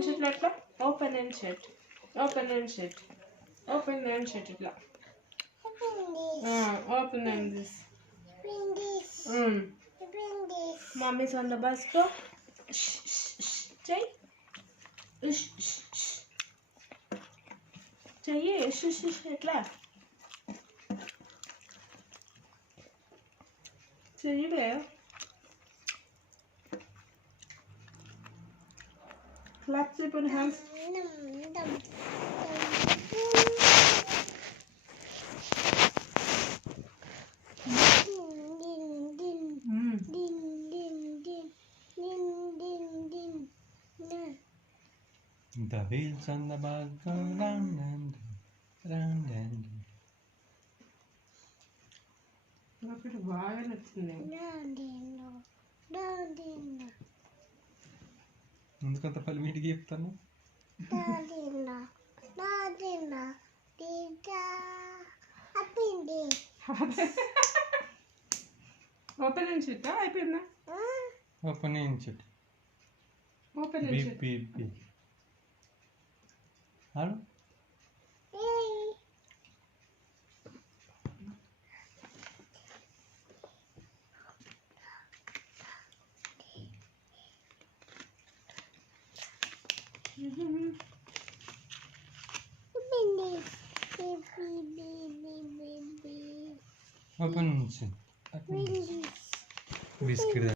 and shut like that. Open and shut. Open and shut. Open and shut it like. Open and this. Mommy's on the bus stop. Shh, shh, shh. Jay. Shh, shh, shh. Jay, shh, shh, shh. Itla. Jay, there. Clap tip on hands. The wheels on the bus go round and round and Look బాగా నచ్చింది. ఎందుకంత పల్లి మీటికి చెప్తాను open and shut అయిపోయిందా? Open చేయించండి open and shut. BP ఆడు open చేయండి biscuit